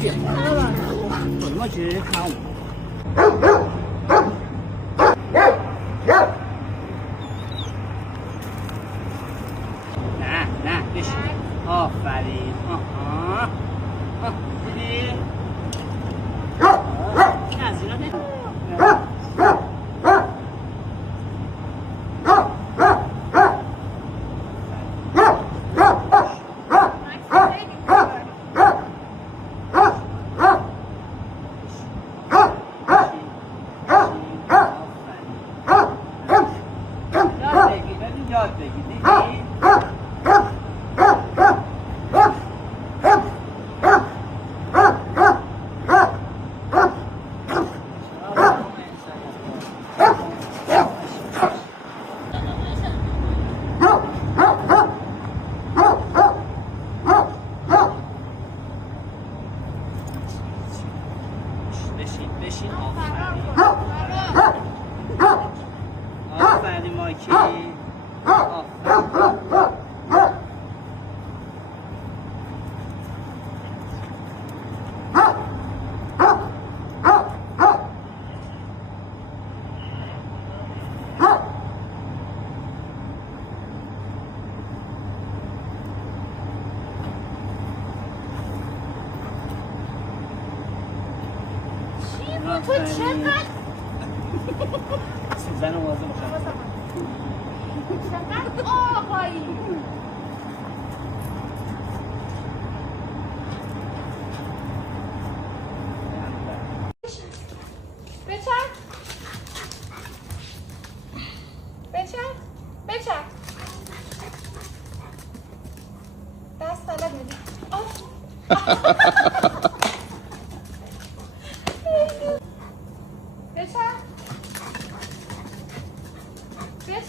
简单了，怎么去看我？来，这是آفرین دیدی؟ نه زیرا نه یاد بگیر دیدی؟ بشین آفرین مایکی تو چقدر سوزن رو وازه بخواه چقدر آقایی بچر دست طلب میدی بچر یه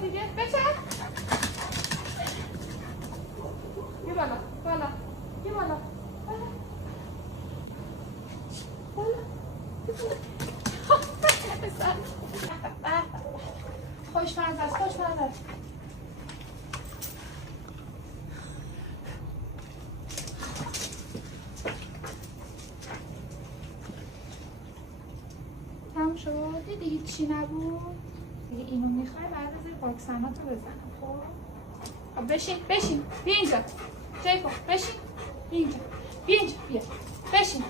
دیگه بچر یه بالا خوشمزه است تموم شد دیدی هیچی نبود دیگه اینو میخوای بعد از این واکسناتو بزنم خب بشین بیا اینجا جیکو بشین بیا بشین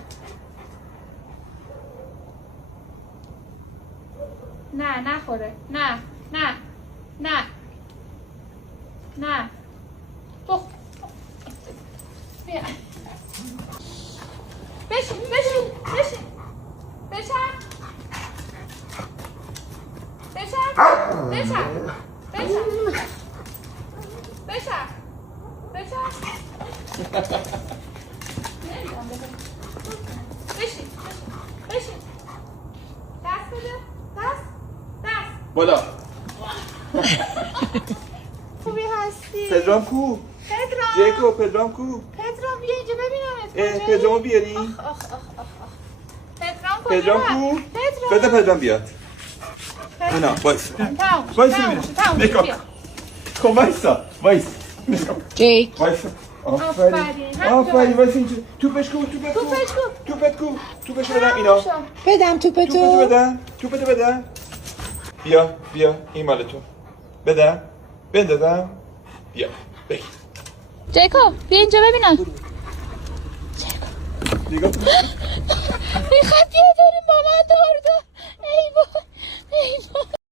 نه نخوره نه بخ بیا بشین بشین دست بده دست بالا خوبی هستی پدرام کو؟ جیکو پدرام کو؟ پدرام بیا اینجا ببینم پدرامو بیاری؟ پدرام کو؟ بده پدرام بیاد اینا وایس خب وایس جیک وایس آفرین وایس اینجا توپش بدم اینا بدم توپتو بدم بیا این مال تو بدم بندازم بیا بگیر جیکو بیا اینجا ببینم نگاه کن